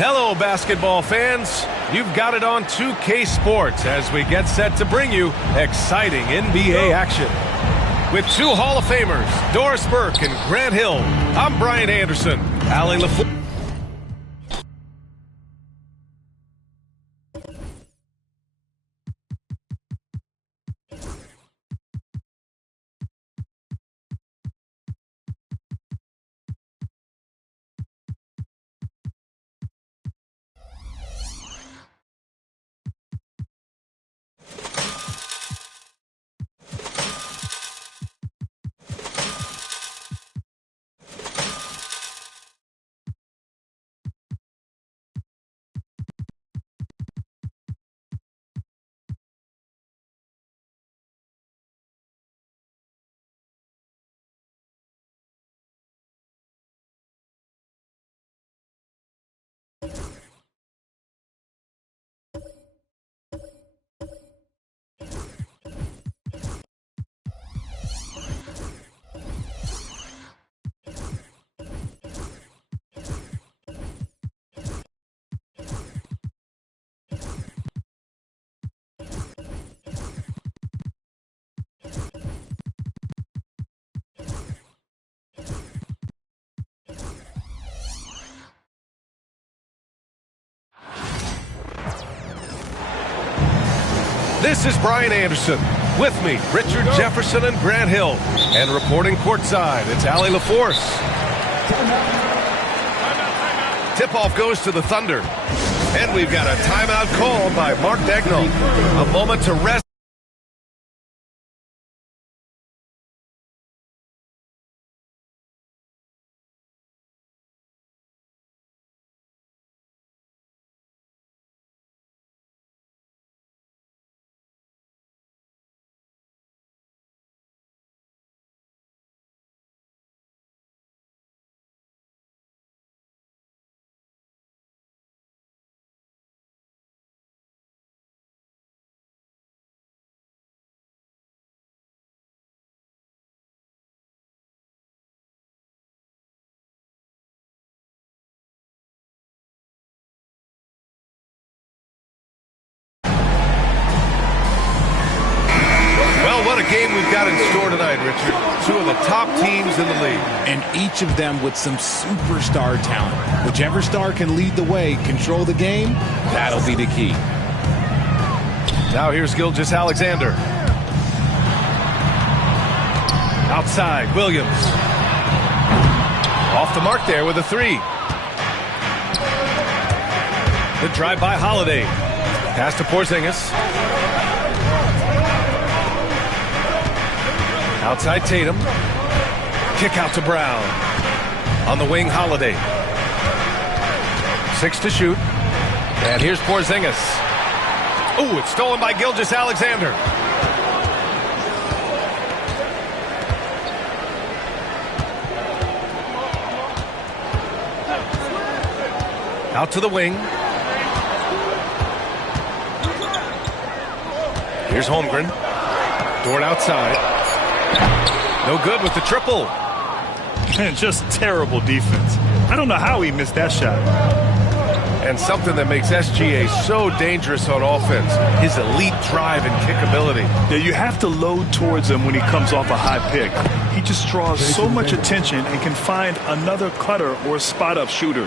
Hello, basketball fans. You've got it on 2K Sports as we get set to bring you exciting NBA action. With two Hall of Famers, Doris Burke and Grant Hill, I'm Brian Anderson. Allie LaFleur. This is Brian Anderson. With me, Richard Jefferson and Grant Hill. And reporting courtside, it's Allie LaForce. Tip-off goes to the Thunder. And we've got a timeout called by Mark Daigneault. A moment to rest. What a game we've got in store tonight, Richard. Two of the top teams in the league. And each of them with some superstar talent. Whichever star can lead the way, control the game, that'll be the key. Now here's Gilgeous-Alexander. Outside, Williams. Off the mark there with a three. The drive by Holiday. Pass to Porzingis. Outside Tatum. Kick out to Brown. On the wing, Holiday. 6 to shoot. And here's Porzingis. Oh, it's stolen by Gilgeous-Alexander. Out to the wing. Here's Holmgren. Dort outside. No good with the triple. And just terrible defense. I don't know how he missed that shot. And something that makes SGA so dangerous on offense, his elite drive and kick ability. Yeah, you have to load towards him when he comes off a high pick. He just draws so much attention and can find another cutter or a spot-up shooter.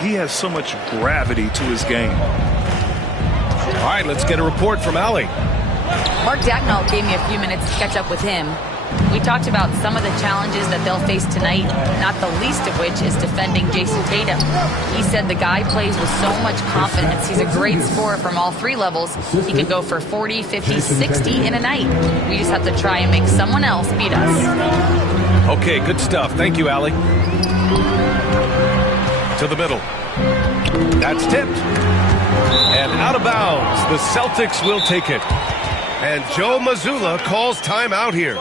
He has so much gravity to his game. All right, let's get a report from Allie. Mark Daigneault gave me a few minutes to catch up with him. We talked about some of the challenges that they'll face tonight, not the least of which is defending Jason Tatum. He said the guy plays with so much confidence. He's a great scorer from all three levels. He could go for 40, 50, 60 in a night. We just have to try and make someone else beat us. Okay, good stuff. Thank you, Allie. To the middle. That's tipped. And out of bounds. The Celtics will take it. And Joe Mazzulla calls timeout here.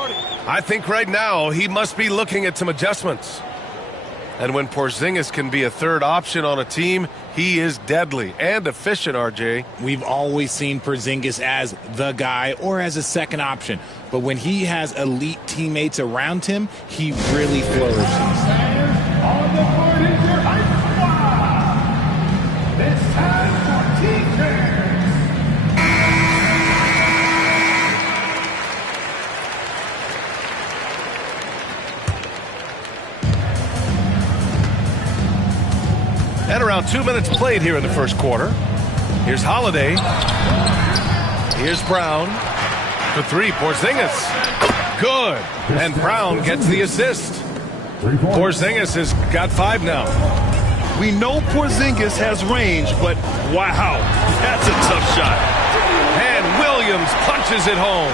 I think right now he must be looking at some adjustments. And when Porzingis can be a third option on a team, he is deadly and efficient, RJ. We've always seen Porzingis as the guy or as a second option. But when he has elite teammates around him, he really flourishes. On the court is your high squad. It's time for defense. And around 2 minutes played here in the first quarter. Here's Holiday. Here's Brown. For three, Porzingis. Good. And Brown gets the assist. Porzingis has got 5 now. We know Porzingis has range, but wow, that's a tough shot. And Williams punches it home.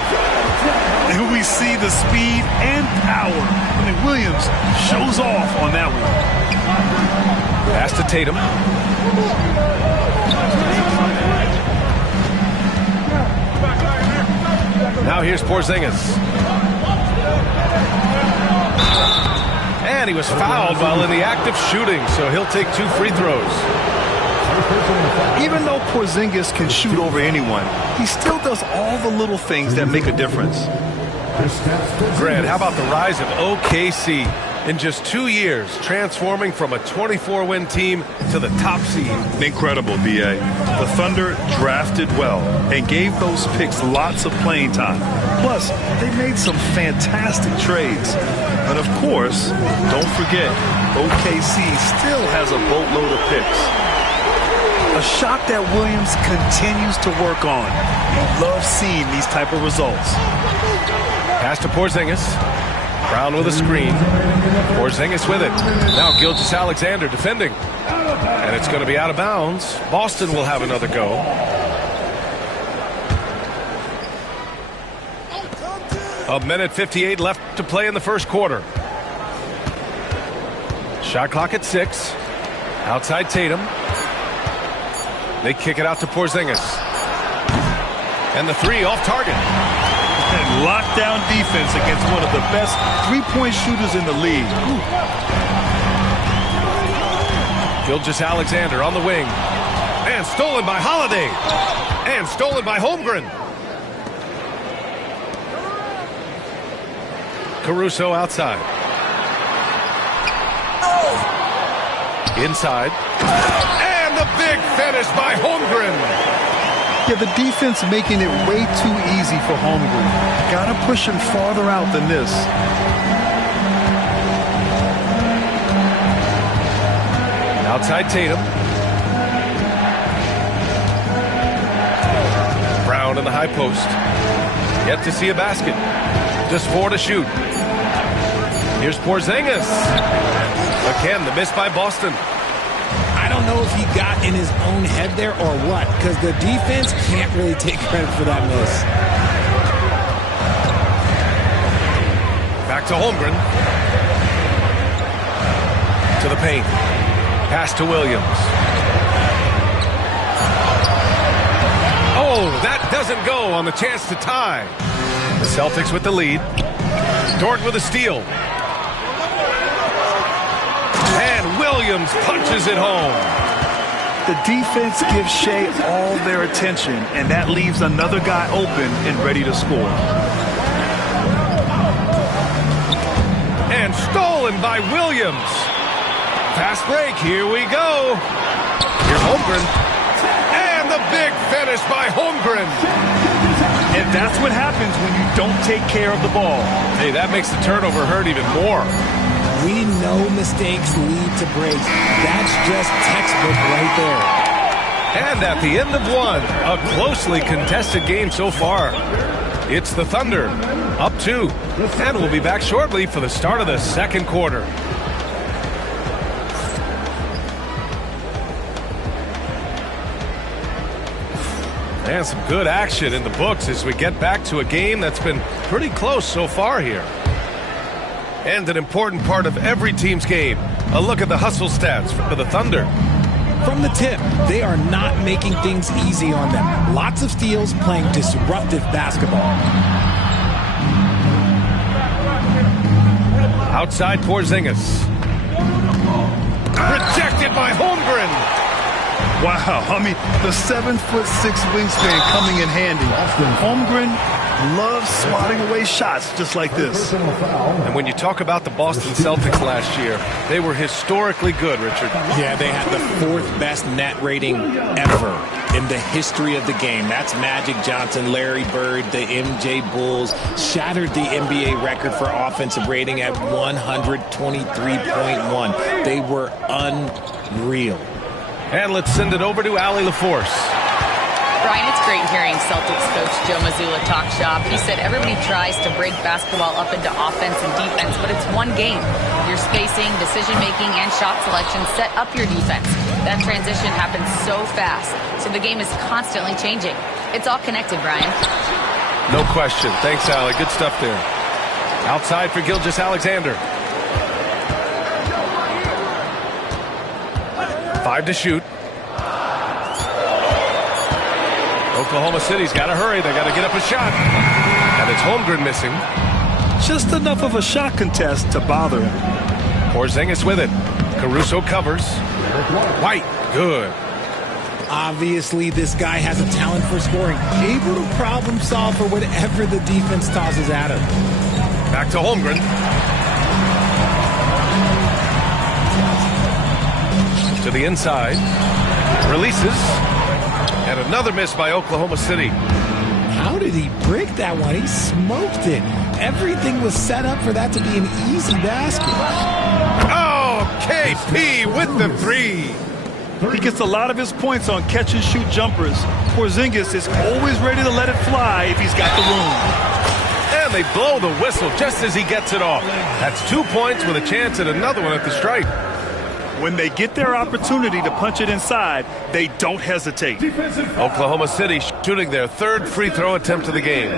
And we see the speed and power. I mean, Williams shows off on that one. Pass to Tatum. Now here's Porzingis. And he was fouled while in the act of shooting, so he'll take 2 free throws. Even though Porzingis can shoot over anyone, he still does all the little things that make a difference. Grant, how about the rise of OKC? In just 2 years, transforming from a 24-win team to the top seed. Incredible, B.A. The Thunder drafted well and gave those picks lots of playing time. Plus, they made some fantastic trades. And of course, don't forget, OKC still has a boatload of picks. A shot that Williams continues to work on. You love seeing these type of results. Pass to Porzingis. Brown with a screen. Porzingis with it. Now Gilgeous-Alexander defending. And it's going to be out of bounds. Boston will have another go. A minute 58 left to play in the first quarter. Shot clock at 6. Outside Tatum. They kick it out to Porzingis. And the 3 off target. And lockdown defense against one of the best three-point shooters in the league. Gilgeous-Alexander on the wing. And stolen by Holiday. And stolen by Holmgren. Caruso outside. Inside. And the big finish by Holmgren. Yeah, the defense making it way too easy for Holmgren. Gotta push him farther out than this. Outside Tatum. Brown in the high post. Yet to see a basket. Just 4 to shoot. Here's Porzingis. Again, the miss by Boston. I don't know if he got in his own head there or what, because the defense can't really take credit for that miss. Back to Holmgren. To the paint. Pass to Williams. Oh, that doesn't go on the chance to tie. The Celtics with the lead. Dort with a steal. And Williams punches it home. The defense gives Shea all their attention, and that leaves another guy open and ready to score. And stolen by Williams. Fast break, here we go. Here's Holmgren. And the big finish by Holmgren. And that's what happens when you don't take care of the ball. Hey, that makes the turnover hurt even more. We know mistakes lead to breaks. That's just textbook right there. And at the end of 1, a closely contested game so far. It's the Thunder, up 2. And we'll be back shortly for the start of the second quarter. And some good action in the books as we get back to a game that's been pretty close so far here. And an important part of every team's game, a look at the hustle stats for the Thunder. From the tip, they are not making things easy on them. Lots of steals, playing disruptive basketball. Outside Porzingis. Rejected by Holmgren. Wow, I mean, the 7'6" wingspan coming in handy. Holmgren loves swatting away shots just like this. And when you talk about the Boston Celtics last year, they were historically good, Richard. Yeah, they had the 4th best net rating ever in the history of the game. That's Magic Johnson, Larry Bird, the MJ Bulls, shattered the NBA record for offensive rating at 123.1. They were unreal. And let's send it over to Allie LaForce. Brian, it's great hearing Celtics coach Joe Mazzulla talk shop. He said everybody tries to break basketball up into offense and defense, but it's one game. Your spacing, decision-making, and shot selection set up your defense. That transition happens so fast, so the game is constantly changing. It's all connected, Brian. No question. Thanks, Allie. Good stuff there. Outside for Gilgeous-Alexander. 5 to shoot. Oklahoma City's got to hurry. They got to get up a shot. And it's Holmgren missing. Just enough of a shot contest to bother him. Porzingis with it. Caruso covers. White. Good. Obviously, this guy has a talent for scoring. Able to problem solve for whatever the defense tosses at him. Back to Holmgren. To the inside. Releases. And another miss by Oklahoma City. How did he break that one? He smoked it. Everything was set up for that to be an easy basket. Oh, KP with the 3. He gets a lot of his points on catch-and-shoot jumpers. Porzingis is always ready to let it fly if he's got the room. And they blow the whistle just as he gets it off. That's 2 points with a chance at another one at the stripe. When they get their opportunity to punch it inside, they don't hesitate. Oklahoma City shooting their 3rd free throw attempt of the game.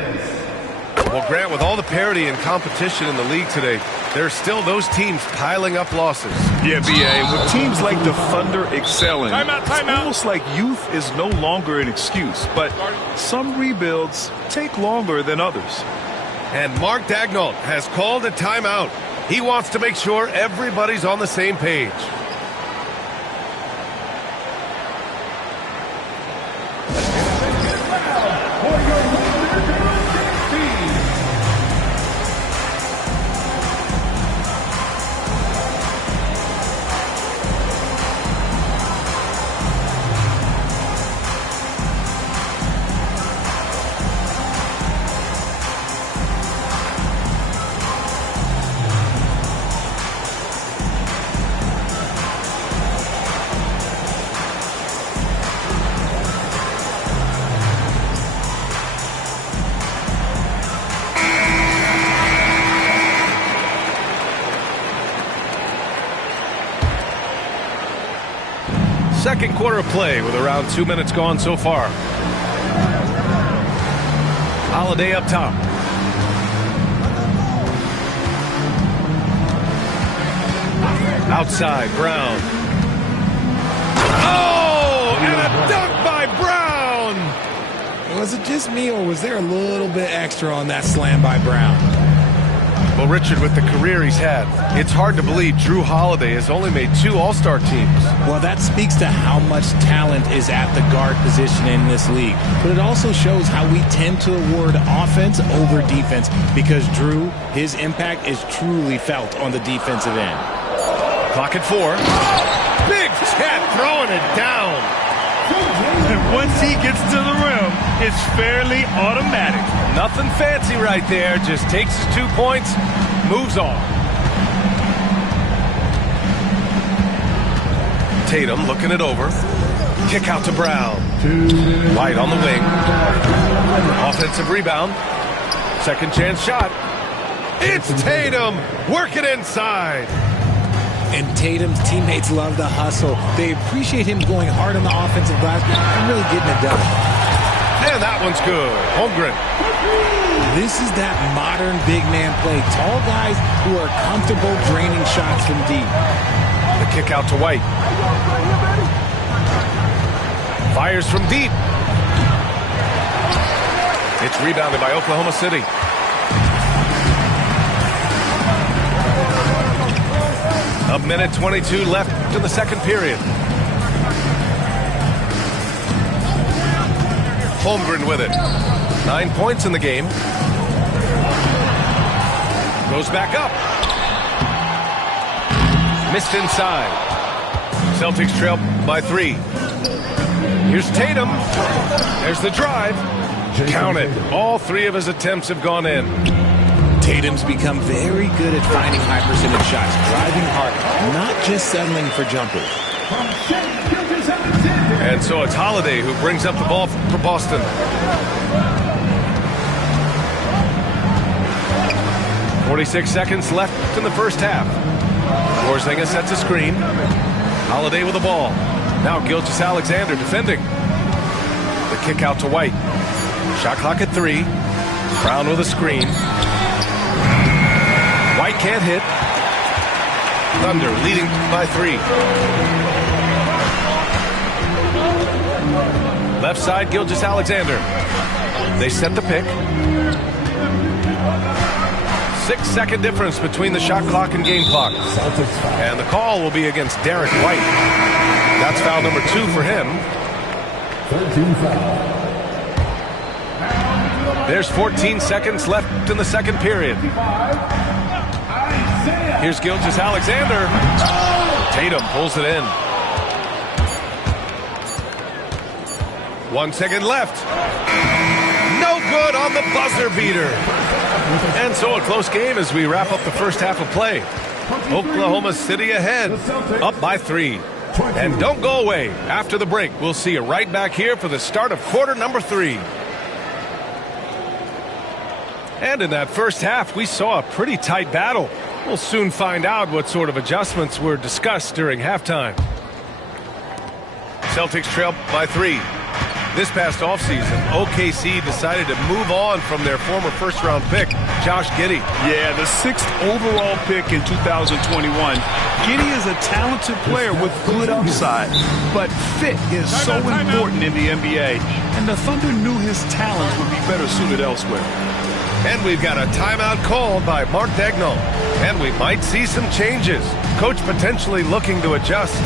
Well, Grant, with all the parity and competition in the league today, there are still those teams piling up losses. Yeah, B.A., with teams like the Thunder excelling, it's almost like youth is no longer an excuse, but some rebuilds take longer than others. And Mark Daigneault has called a timeout. He wants to make sure everybody's on the same page. Second quarter of play with around 2 minutes gone so far. Holiday up top. Outside, Brown. Oh, and a dunk by Brown. Was it just me, or was there a little bit extra on that slam by Brown? Well, Richard, with the career he's had, it's hard to believe Jrue Holiday has only made 2 All-Star teams. Well, that speaks to how much talent is at the guard position in this league. But it also shows how we tend to award offense over defense, because Jrue, his impact is truly felt on the defensive end. Clock at 4. Big Chet throwing it down. And once he gets to the rim, it's fairly automatic. Nothing fancy right there. Just takes his 2 points, moves on. Tatum looking it over. Kick out to Brown. White on the wing. Offensive rebound. Second chance shot. It's Tatum working inside. And Tatum's teammates love the hustle. They appreciate him going hard on the offensive glass and really getting it done. And that one's good. Holmgren. This is that modern big man play. Tall guys who are comfortable draining shots from deep. The kick out to White. Fires from deep. It's rebounded by Oklahoma City. A minute 22 left in the second period. Holmgren with it. 9 points in the game. Goes back up. Missed inside. Celtics trail by 3. Here's Tatum. There's the drive. Count it. All 3 of his attempts have gone in. Tatum's become very good at finding high percentage shots, driving hard, not just settling for jumpers. And so it's Holiday who brings up the ball for Boston. 46 seconds left in the first half. Porzingis sets a screen. Holiday with the ball. Now Gilgeous-Alexander defending. The kick out to White. Shot clock at 3. Brown with a screen. White can't hit. Thunder leading by 3. Left side, Gilgeous-Alexander. They set the pick. 6-second difference between the shot clock and game clock. And the call will be against Derek White. That's foul number 2 for him. 13 foul. There's 14 seconds left in the second period. Here's Gilgeous-Alexander. Tatum pulls it in. 1 second left. No good on the buzzer beater. And so a close game as we wrap up the first half of play. Oklahoma City ahead, up by 3. And don't go away. After the break, we'll see you right back here for the start of quarter number 3. And in that first half, we saw a pretty tight battle. We'll soon find out what sort of adjustments were discussed during halftime. Celtics trail by 3. This past offseason, OKC decided to move on from their former first-round pick, Josh Giddey. Yeah, the 6th overall pick in 2021. Giddey is a talented player with good upside, but fit is so important in the NBA, and the Thunder knew his talents would be better suited elsewhere. And we've got a timeout called by Mark Daigneault, and we might see some changes. Coach potentially looking to adjust.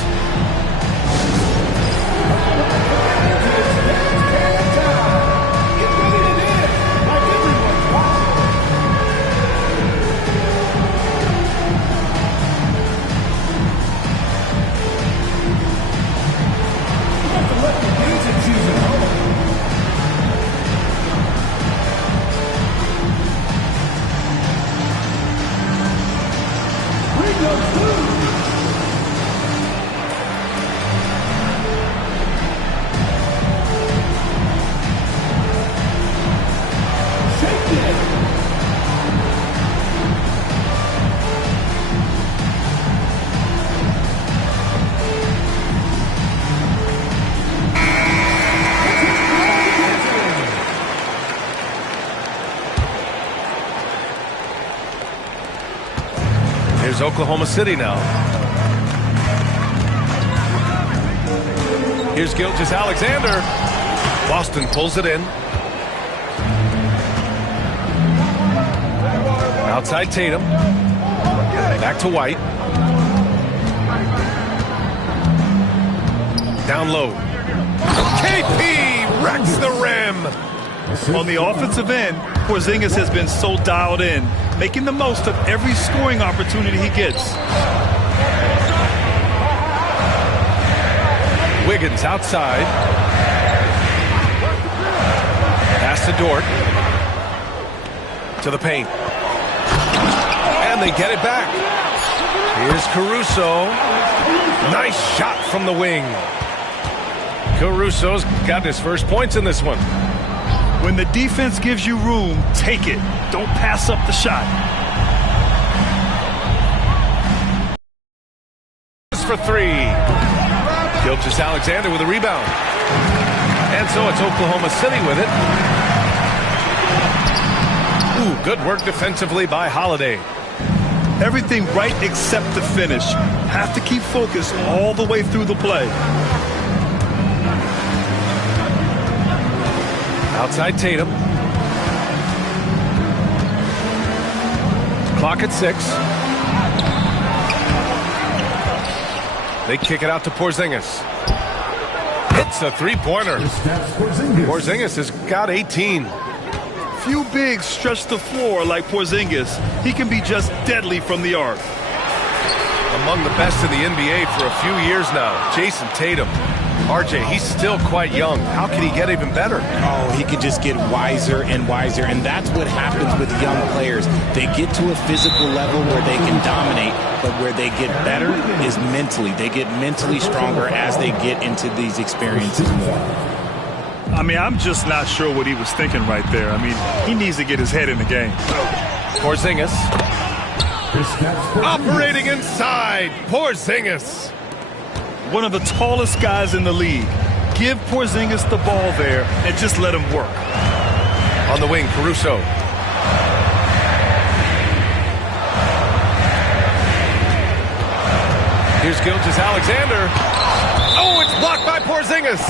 Here's Oklahoma City now. Here's Gilgeous-Alexander. Boston pulls it in. Outside Tatum. Back to White. Down low. KP wrecks the rim. On the offensive end, Porzingis has been so dialed in, making the most of every scoring opportunity he gets. Wiggins outside. Pass to Dort. To the paint. And they get it back. Here's Caruso. Nice shot from the wing. Caruso's got his first points in this one. When the defense gives you room, take it. Don't pass up the shot. For 3. Gilgeous-Alexander with a rebound. And so it's Oklahoma City with it. Ooh, good work defensively by Holiday. Everything right except the finish. Have to keep focused all the way through the play. Outside Tatum. Clock at 6. They kick it out to Porzingis. Hits a three-pointer. Porzingis has got 18. Few bigs stretch the floor like Porzingis. He can be just deadly from the arc. Among the best in the NBA for a few years now, Jason Tatum. RJ, he's still quite young. How can he get even better? Oh, he could just get wiser and wiser, and that's what happens with young players. They get to a physical level where they can dominate, but where they get better is mentally. They get mentally stronger as they get into these experiences more. I mean, I'm just not sure what he was thinking right there. I mean, he needs to get his head in the game. Porzingis. Operating inside. Porzingis. One of the tallest guys in the league. Give Porzingis the ball there and just let him work. On the wing, Caruso. Here's Gilgeous-Alexander. Oh, it's blocked by Porzingis.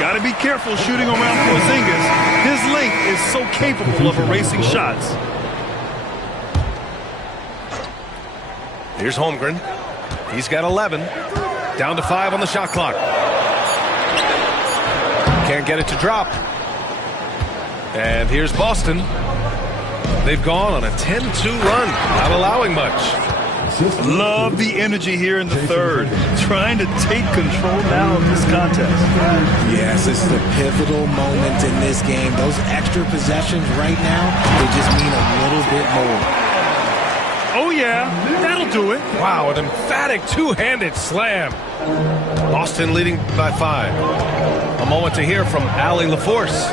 Got to be careful shooting around Porzingis. His length is so capable of erasing shots. Here's Holmgren. He's got 11. Down to 5 on the shot clock. Can't get it to drop. And here's Boston. They've gone on a 10-2 run, not allowing much. Love the energy here in the third. Trying to take control now of this contest. Yes, it's the pivotal moment in this game. Those extra possessions right now, they just mean a little bit more. Oh, yeah, that'll do it. Wow, an emphatic two-handed slam. Boston leading by 5. A moment to hear from Allie LaForce.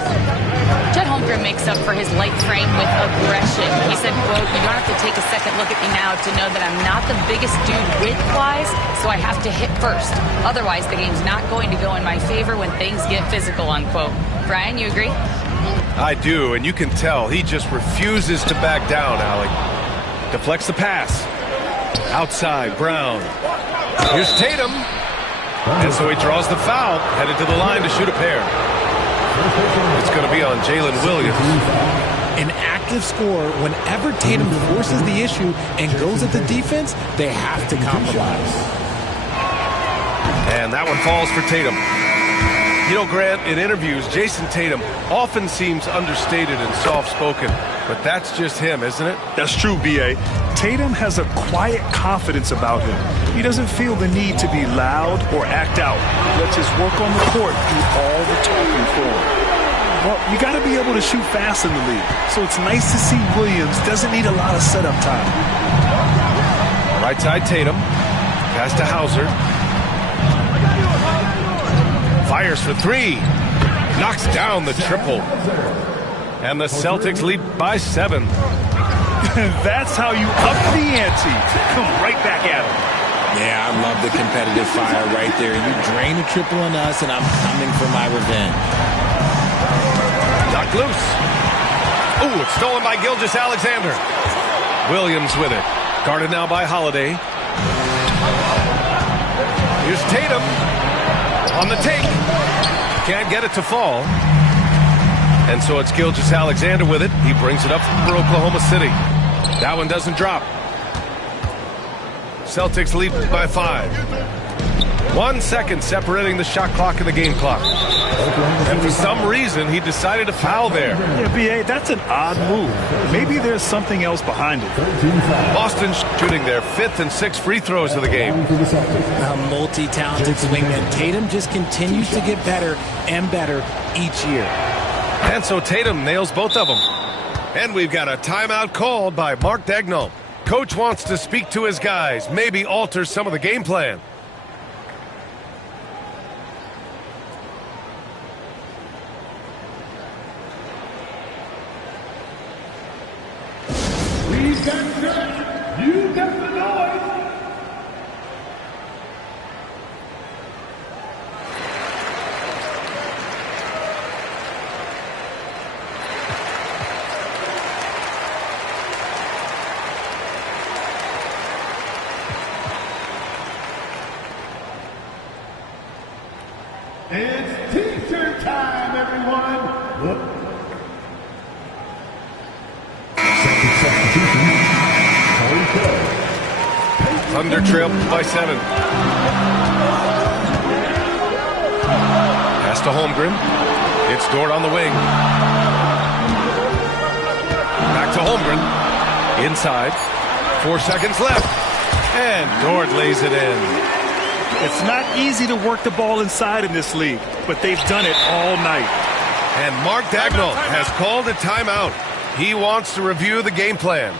Chet Holmgren makes up for his light frame with aggression. He said, quote, "You don't have to take a second look at me now to know that I'm not the biggest dude width-wise, so I have to hit first. Otherwise, the game's not going to go in my favor when things get physical," unquote. Brian, you agree? I do, and you can tell he just refuses to back down, Allie. Deflects the pass. Outside, Brown. Here's Tatum. And so he draws the foul, headed to the line to shoot a pair. It's going to be on Jalen Williams. An active scorer, whenever Tatum forces the issue and goes at the defense, they have to compromise. And that one falls for Tatum. You know, Grant, in interviews, Jason Tatum often seems understated and soft-spoken, but that's just him, isn't it? That's true, B.A. Tatum has a quiet confidence about him. He doesn't feel the need to be loud or act out. He lets his work on the court do all the talking for him. Well, you got to be able to shoot fast in the league, so it's nice to see Williams doesn't need a lot of setup time. Right side Tatum. Pass to Hauser. Fires for 3. Knocks down the triple. And the Celtics lead by 7. That's how you up the ante. Come right back at him. Yeah, I love the competitive fire right there. You drain a triple on us, and I'm coming for my revenge. Knocked loose. Ooh, it's stolen by Gilgeous-Alexander. Williams with it. Guarded now by Holiday. Here's Tatum. On the take. Can't get it to fall. And so it's Gilgeous-Alexander with it. He brings it up for Oklahoma City. That one doesn't drop. Celtics lead by 5. 1 second separating the shot clock and the game clock. And for some reason, he decided to foul there. Yeah, B.A., that's an odd move. Maybe there's something else behind it. Boston shooting their 5th and 6th free throws of the game. A multi-talented swingman. Tatum just continues to get better and better each year. And so Tatum nails both of them. And we've got a timeout called by Mark Daigneault. Coach wants to speak to his guys, maybe alter some of the game plan. Please get set. You get the noise. Thunder trail by 7. Pass to Holmgren. It's Dort on the wing. Back to Holmgren. Inside. 4 seconds left. And Dort lays it in. It's not easy to work the ball inside in this league, but they've done it all night. And Mark Dagnall has called a timeout. He wants to review the game plan.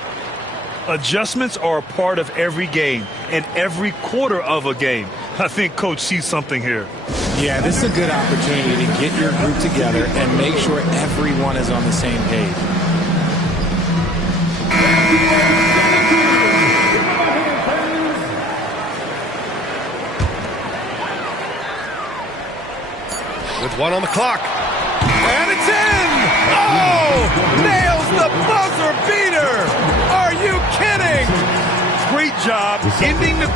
Adjustments are a part of every game and every quarter of a game. I think Coach sees something here. Yeah, this is a good opportunity to get your group together and make sure everyone is on the same page. With 1 on the clock. And it's in! Oh! Nails the buzzer beater! Are you kidding? Great job ending the...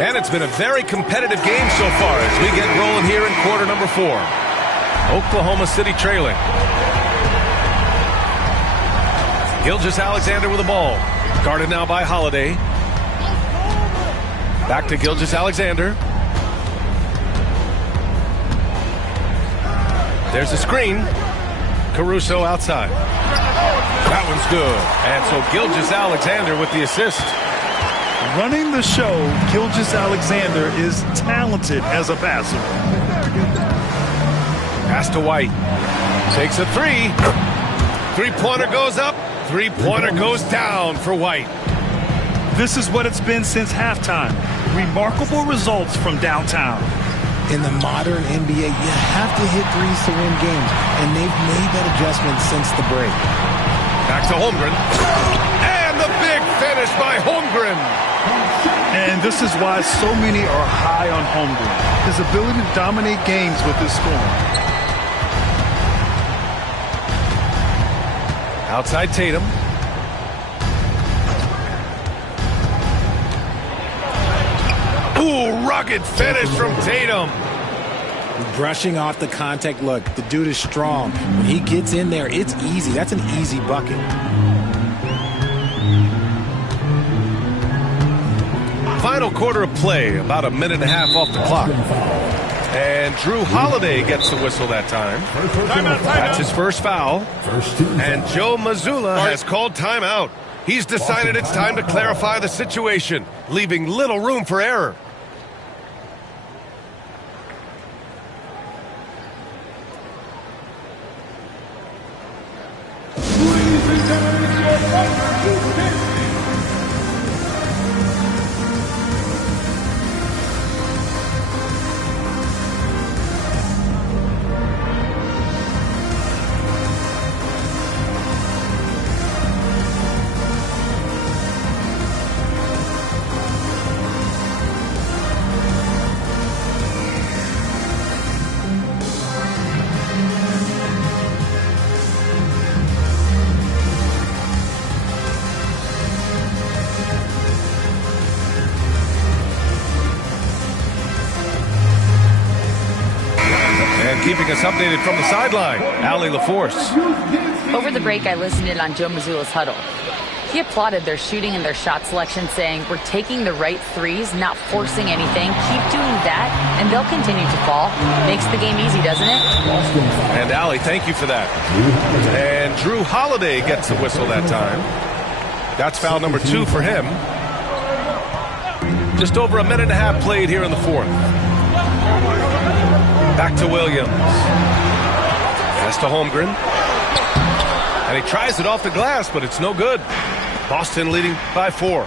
And it's been a very competitive game so far as we get rolling here in quarter number 4. Oklahoma City trailing. Gilgeous-Alexander with the ball. Guarded now by Holiday. Back to Gilgeous-Alexander. There's a screen. Caruso outside. That one's good. And so Gilgeous-Alexander with the assist. Running the show, Gilgeous-Alexander is talented as a passer. Pass to White. Takes a 3. 3-pointer goes up. 3-pointer goes down for White. This is what it's been since halftime. Remarkable results from downtown. In the modern NBA, you have to hit threes to win games, and they've made that adjustment since the break. Back to Holmgren. And the big finish by Holmgren. And this is why so many are high on Holmgren. His ability to dominate games with his scoring. Outside Tatum. Ooh, rugged finish from Tatum. Brushing off the contact. Look, the dude is strong. When he gets in there, it's easy. That's an easy bucket. Final quarter of play, about a minute and a half off the clock. And Drew Holiday gets the whistle that time. That's his first foul. And Joe Mazzulla has called timeout. He's decided it's time to clarify the situation, leaving little room for error. Keeping us updated from the sideline, Allie LaForce. Over the break, I listened in on Joe Mazzulla's huddle. He applauded their shooting and their shot selection, saying, "We're taking the right threes, not forcing anything. Keep doing that, and they'll continue to fall." Makes the game easy, doesn't it? And Allie, thank you for that. And Drew Holiday gets the whistle that time. That's foul number 2 for him. Just over a minute and a half played here in the 4th. Back to Williams. Pass to Holmgren. And he tries it off the glass, but it's no good. Boston leading by 4.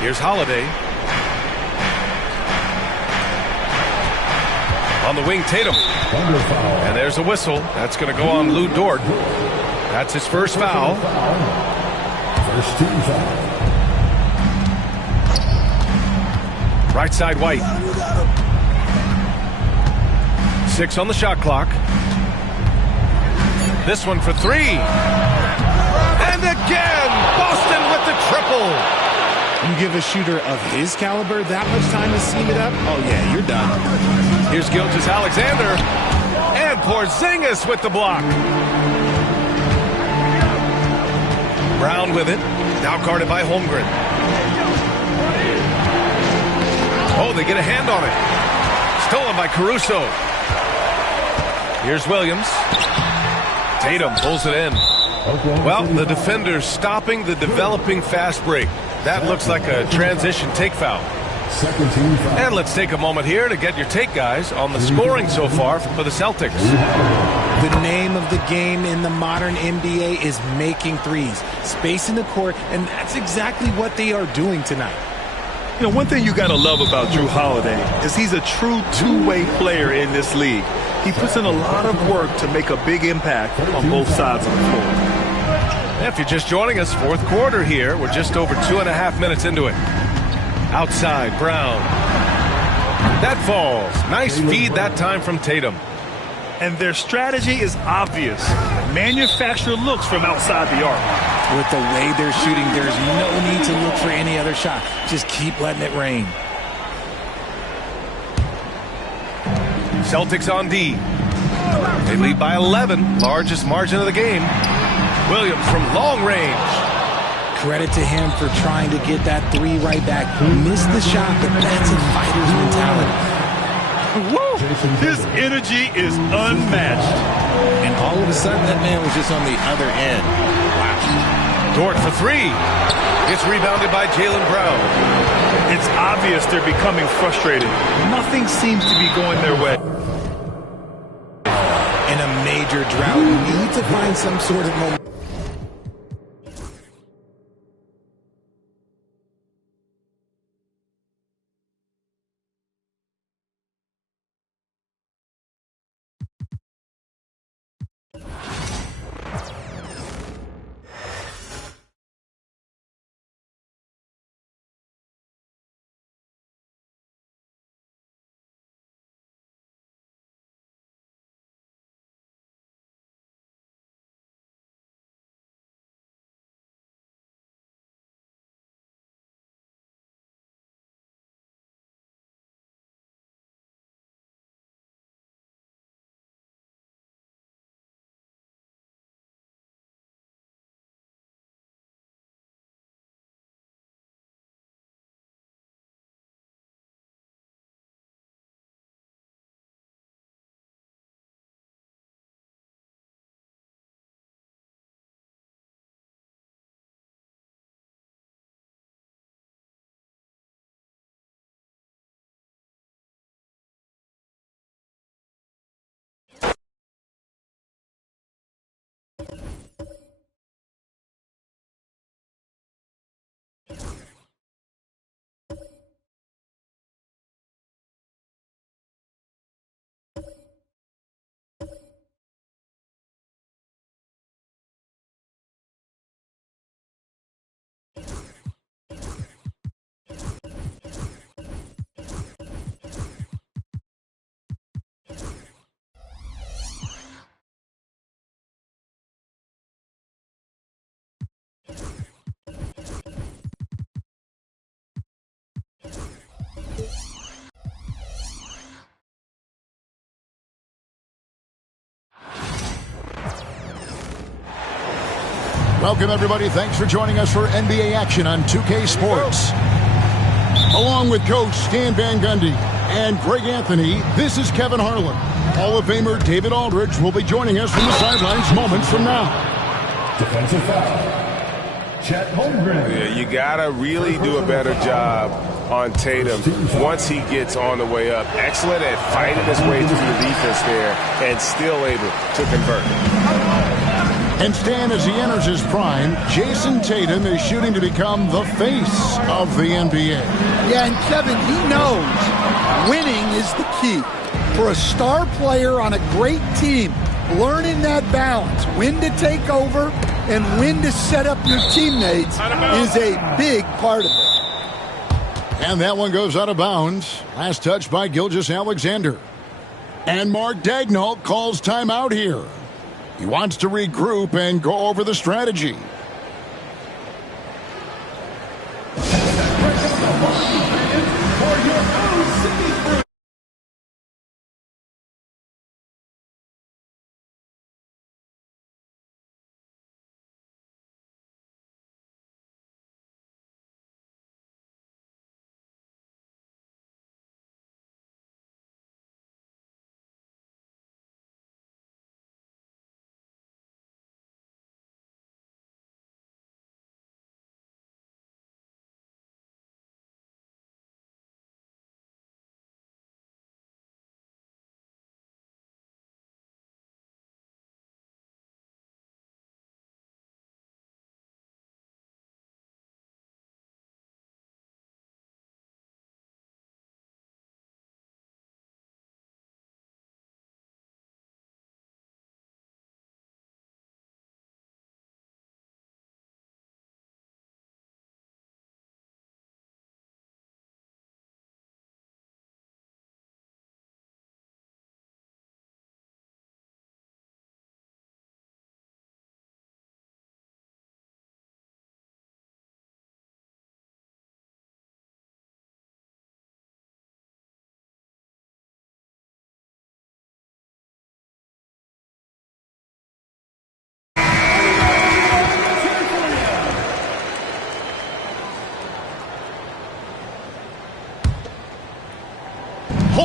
Here's Holiday. On the wing, Tatum. And there's a whistle. That's going to go on Lou Dort. That's his first foul. First team foul. Right side, White. 6 on the shot clock. This one for 3. And again, Boston with the triple. You give a shooter of his caliber that much time to seam it up, oh yeah, you're done. Here's Gilgeous-Alexander. And Porzingis with the block. Brown with it. Now guarded by Holmgren. Oh, they get a hand on it. Stolen by Caruso. Here's Williams. Tatum pulls it in. Well, the defender's stopping the developing fast break. That looks like a transition take foul. And let's take a moment here to get your take, guys, on the scoring so far for the Celtics. The name of the game in the modern NBA is making threes, spacing the court, and that's exactly what they are doing tonight. You know, one thing you got to love about Jrue Holiday is he's a true two-way player in this league. He puts in a lot of work to make a big impact on both sides of the floor. If you're just joining us, fourth quarter here. We're just over 2.5 minutes into it. Outside, Brown. That falls. Nice feed that time from Tatum. And their strategy is obvious. Manufacture looks from outside the arc. With the way they're shooting, there's no need to look for any other shot. Just keep letting it rain. Celtics on D. They lead by 11, largest margin of the game. Williams from long range. Credit to him for trying to get that three right back. Missed the shot, but that's a fighter's mentality. Woo! His energy is unmatched. And all of a sudden, that man was just on the other end. Wow. Dort for three. It's rebounded by Jaylen Brown. It's obvious they're becoming frustrated. Nothing seems to be going their way. In a major drought, you need to find some sort of momentum. Welcome, everybody. Thanks for joining us for NBA action on 2K Sports. Along with Coach Stan Van Gundy and Greg Anthony, this is Kevin Harlan. Hall of Famer David Aldridge will be joining us from the sidelines moments from now. Defensive foul. Chet Holmgren. Yeah, you gotta really do a better job on Tatum once he gets on the way up. Excellent at fighting his way through the defense there and still able to convert. And Stan, as he enters his prime, Jason Tatum is shooting to become the face of the NBA. Yeah, and Kevin, he knows winning is the key. For a star player on a great team, learning that balance, when to take over and when to set up your teammates is a big part of it. And that one goes out of bounds. Last touch by Gilgeous-Alexander. And Mark Daigneault calls timeout here. He wants to regroup and go over the strategy.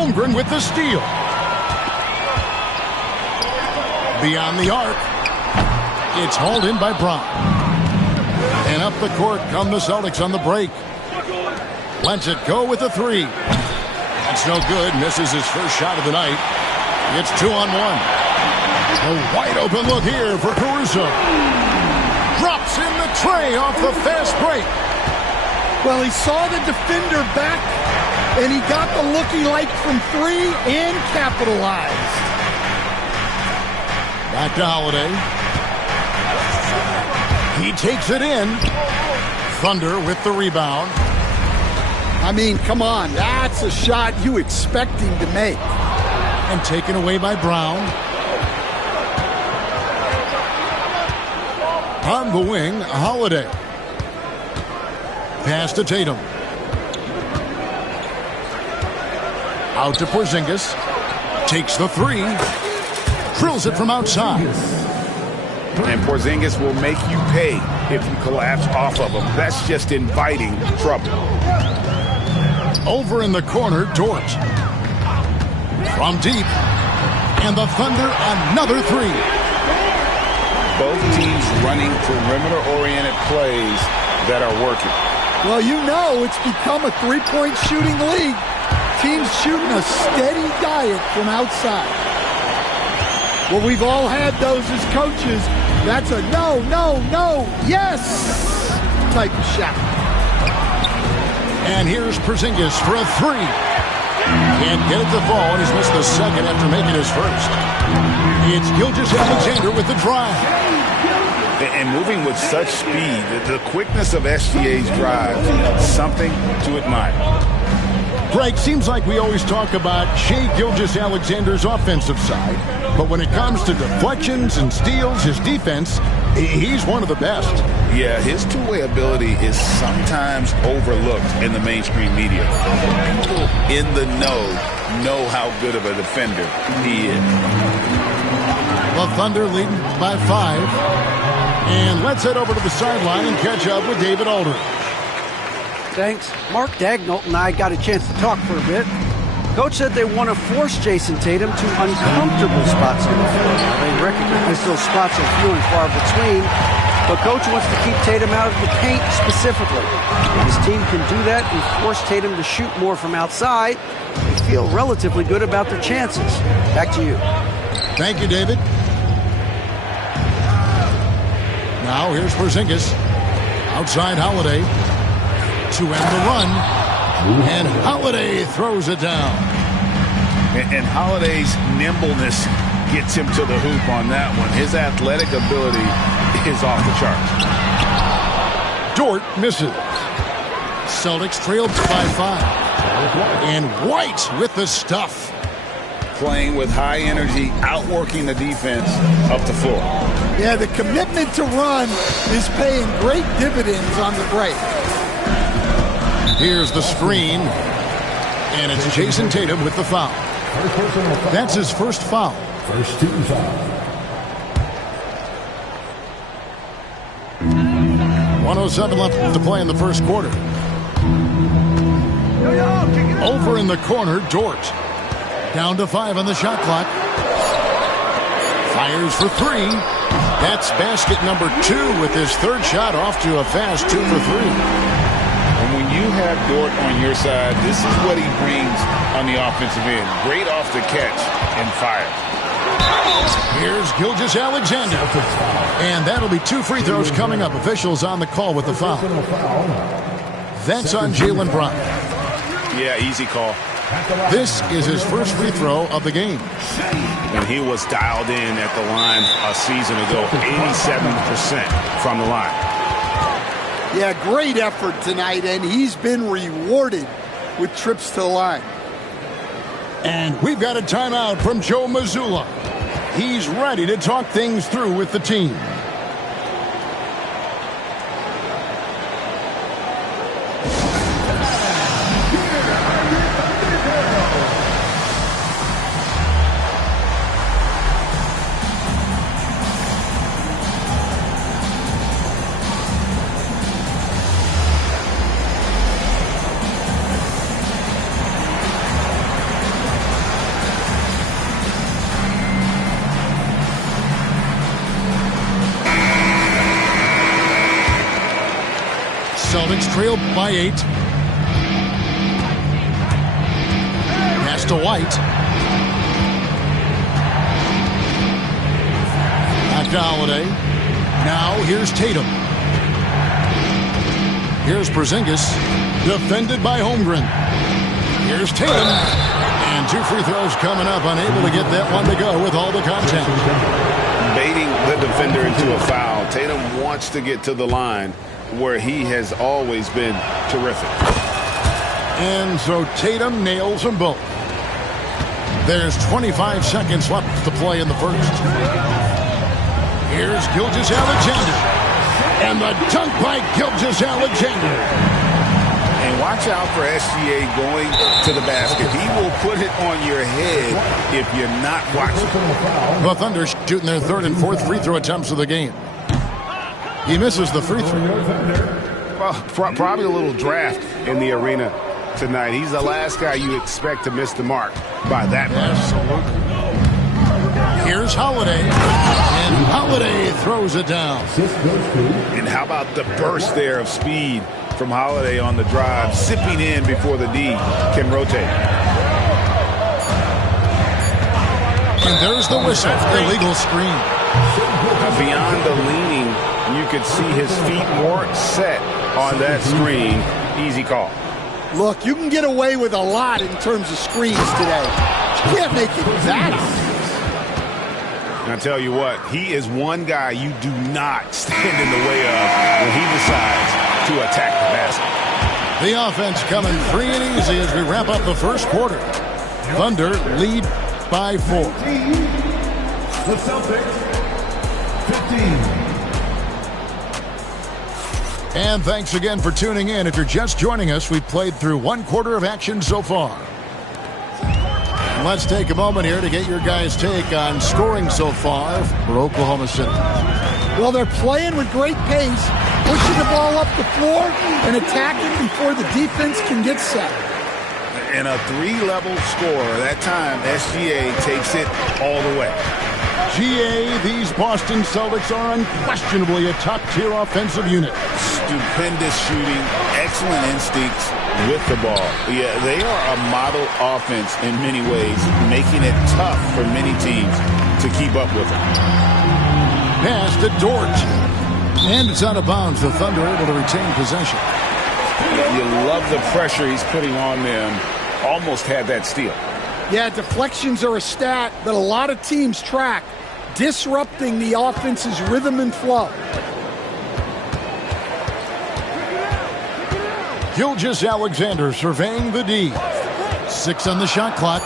Holmgren with the steal. Beyond the arc. It's hauled in by Brown. And up the court come the Celtics on the break. Lets it go with a three. That's no good. Misses his first shot of the night. It's 2-on-1. A wide open look here for Caruso. Drops in the tray off the fast break. Well, he saw the defender back, and he got the look he liked from three and capitalized. Back to Holiday. He takes it in. Thunder with the rebound. I mean, come on. That's a shot you expect him to make. And taken away by Brown. On the wing, Holiday. Pass to Tatum. Out to Porzingis. Takes the three. Drills it from outside. And Porzingis will make you pay if you collapse off of him. That's just inviting trouble. Over in the corner, Dort. From deep. And the Thunder another three. Both teams running perimeter-oriented plays that are working. Well, you know it's become a three-point shooting league. Teams shooting a steady diet from outside. Well, we've all had those as coaches. That's a no, no, no, yes type of shot. And here's Porzingis for a three. Can't get it to fall, and he's missed the second after making his first. It's Gilgeous-Alexander with the drive. And moving with such speed, the quickness of SGA's drive, something to admire. Greg, seems like we always talk about Shai Gilgeous-Alexander's offensive side, but when it comes to deflections and steals, his defense, he's one of the best. Yeah, his two-way ability is sometimes overlooked in the mainstream media. People in the know how good of a defender he is. The Thunder leading by 5. And let's head over to the sideline and catch up with David Aldridge. Thanks. Mark Daigneault and I got a chance to talk for a bit. Coach said they want to force Jason Tatum to uncomfortable spots on the floor. Now, they recognize those spots are few and far between, but Coach wants to keep Tatum out of the paint specifically. If his team can do that and force Tatum to shoot more from outside, they feel relatively good about their chances. Back to you. Thank you, David. Now here's Porzingis. Outside Holiday. To end the run. And Holiday throws it down. And Holiday's nimbleness gets him to the hoop on that one. His athletic ability is off the charts. Dort misses. Celtics trailed by 5. And White with the stuff. Playing with high energy, outworking the defense up the floor. Yeah, the commitment to run is paying great dividends on the break. Here's the screen. And it's Jason Tatum with the foul. That's his first foul. First team foul. 1:07 left to play in the first quarter. Over in the corner, Dort. Down to 5 on the shot clock. Fires for 3. That's basket number 2 with his third shot off to a fast 2 for 3. And when you have Dort on your side, this is what he brings on the offensive end. Great off the catch and fire. Here's Gilgeous-Alexander. And that'll be 2 free throws coming up. Officials on the call with the foul. That's on Jaylen Brown. Yeah, easy call. This is his first free throw of the game. And he was dialed in at the line a season ago, 87% from the line. Yeah, great effort tonight, and he's been rewarded with trips to the line. And we've got a timeout from Joe Mazzulla. He's ready to talk things through with the team. Celtics trail by 8. Pass to White. Back to Holiday. Now here's Tatum. Here's Porzingis. Defended by Holmgren. Here's Tatum. And 2 free throws coming up. Unable to get that one to go with all the contact. Baiting the defender into a foul. Tatum wants to get to the line where he has always been terrific. And so Tatum nails them both. There's 25 seconds left to play in the first. Here's Gilgeous-Alexander. And the dunk by Gilgeous-Alexander. And watch out for SGA going to the basket. He will put it on your head if you're not watching. The Thunder shooting their 3rd and 4th free throw attempts of the game. He misses the free throw. Well, probably a little draft in the arena tonight. He's the last guy you expect to miss the mark by that much. Here's Holiday. And Holiday throws it down. And how about the burst there of speed from Holiday on the drive, sipping in before the D can rotate. And there's the whistle. Illegal screen. Beyond the leaning, you could see his feet more set on that screen. Easy call. Look, you can get away with a lot in terms of screens today. You can't make it that obvious. And I tell you what, he is one guy you do not stand in the way of when he decides to attack the basket. The offense coming free and easy as we wrap up the first quarter. Thunder lead by 4. The Celtics, 15. And thanks again for tuning in. If you're just joining us, we've played through 1 quarter of action so far. Let's take a moment here to get your guys' take on scoring so far for Oklahoma City. Well, they're playing with great pace, pushing the ball up the floor and attacking before the defense can get set. And a 3-level score. That time, SGA takes it all the way. GA, these Boston Celtics are unquestionably a top-tier offensive unit. Stupendous shooting, excellent instincts with the ball. Yeah, they are a model offense in many ways, making it tough for many teams to keep up with them. Pass to Dort. And it's out of bounds. The Thunder able to retain possession. You love the pressure he's putting on them. Almost had that steal. Yeah, deflections are a stat that a lot of teams track, disrupting the offense's rhythm and flow. Gilgeous-Alexander surveying the D. 6 on the shot clock.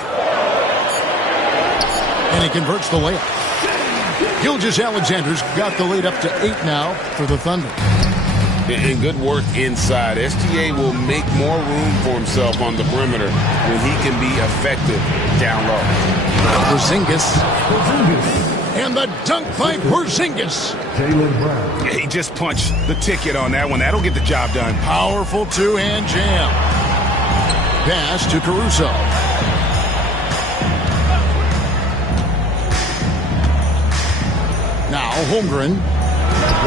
And he converts the layup. Gilgeous-Alexander's got the lead up to 8 now for the Thunder. And good work inside. SGA will make more room for himself on the perimeter when he can be effective down low. Porzingis. And the dunk by Porzingis. Yeah, he just punched the ticket on that one. That'll get the job done. Powerful two-hand jam. Pass to Caruso. Now Holmgren.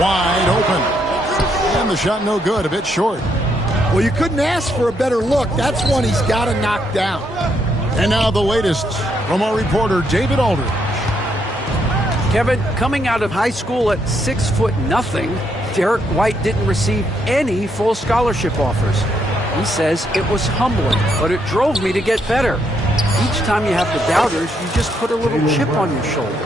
Wide open. And the shot no good, a bit short. Well, you couldn't ask for a better look. That's one he's got to knock down. And now the latest from our reporter, David Aldridge. Kevin, coming out of high school at 6'0", Derek White didn't receive any full scholarship offers. He says it was humbling, but it drove me to get better. Each time you have the doubters, you just put a little chip on your shoulder.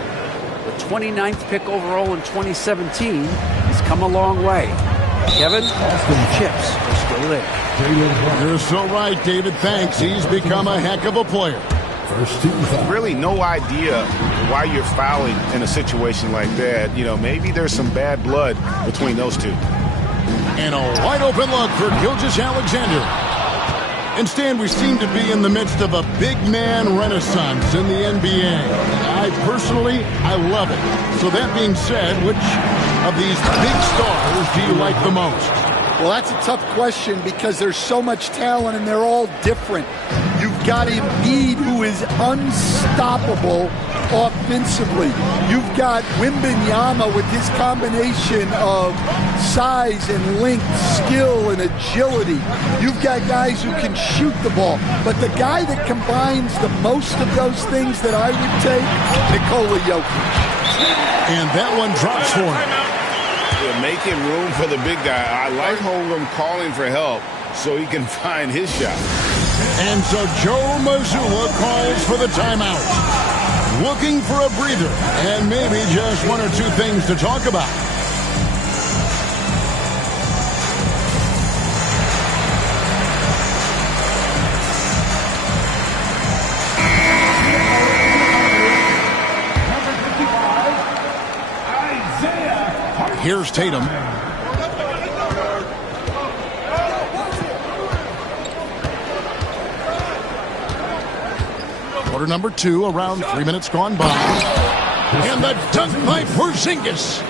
The 29th pick overall in 2017 has come a long way. Kevin, the chips are still there. You're so right, David. Thanks. He's become a heck of a player. Really no idea why you're fouling in a situation like that. You know, maybe there's some bad blood between those two. And a wide open look for Gilgeous-Alexander. And Stan, we seem to be in the midst of a big man renaissance in the NBA. I love it. So that being said, which of these big stars do you like the most? Well, that's a tough question because there's so much talent and they're all different. You've got Embiid, who is unstoppable offensively. You've got Wembanyama with his combination of size and length, skill and agility. You've got guys who can shoot the ball. But the guy that combines the most of those things that I would take, Nikola Jokic. And that one drops for him. Yeah, making room for the big guy. I like Holmgren calling for help so he can find his shot. And so Joe Mazzulla calls for the timeout. Looking for a breather and maybe just one or two things to talk about. Here's Tatum. Quarter number 2, around 3 minutes gone by. And the dunk by Porzingis.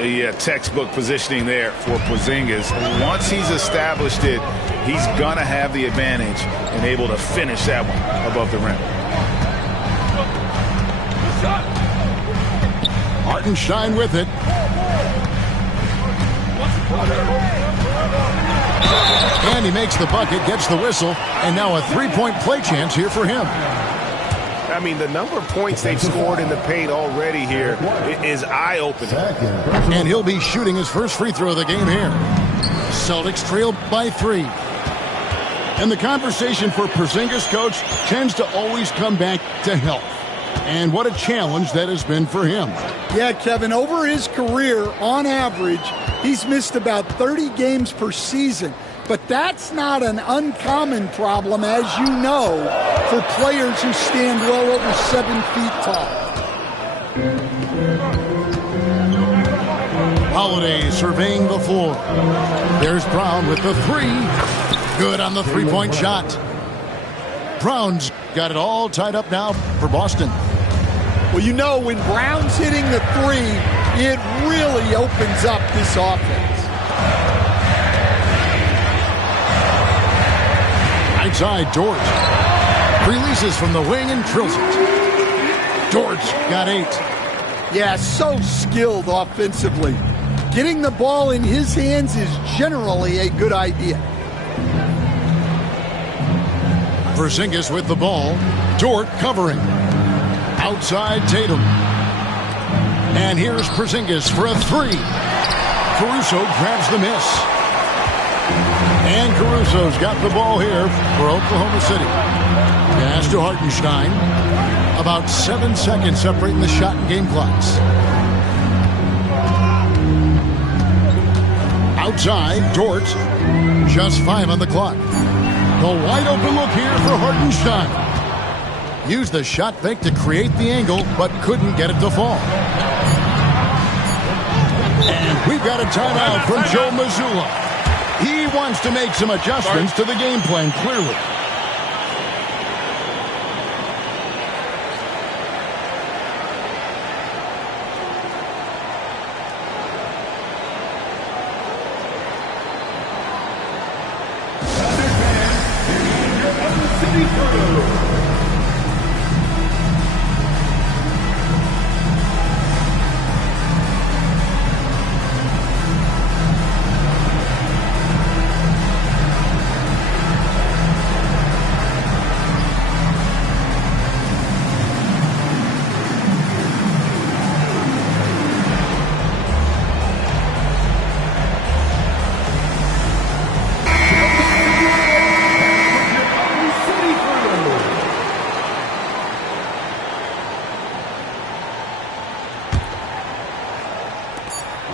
Yeah, textbook positioning there for Porzingis. Once he's established it, he's going to have the advantage and able to finish that one above the rim. Hartenstein with it. And he makes the bucket, gets the whistle, and now a three-point play chance here for him. I mean, the number of points they've scored in the paint already here is eye-opening. And he'll be shooting his first free throw of the game here. Celtics trail by 3. And the conversation for Porzingis, coach, tends to always come back to health. And what a challenge that has been for him. Yeah, Kevin, over his career, on average, he's missed about 30 games per season. But that's not an uncommon problem, as you know, for players who stand well over 7 feet tall. Holiday surveying the floor. There's Brown with the 3. Good on the three-point shot. Brown's got it all tied up now for Boston. Well, you know, when Brown's hitting the 3, it really opens up this offense. Outside, Dort releases from the wing and drills it. Dort got 8. Yeah, so skilled offensively. Getting the ball in his hands is generally a good idea. Porzingis with the ball. Dort covering. Outside Tatum. And here's Porzingis for a 3. Caruso grabs the miss. And Caruso's got the ball here for Oklahoma City. Pass to Hartenstein. About 7 seconds separating the shot and game clocks. Outside, Dort. Just 5 on the clock. The wide open look here for Hartenstein. Used the shot fake to create the angle, but couldn't get it to fall. And we've got a timeout from Joe Mazzulla. He wants to make some adjustments to the game plan, clearly.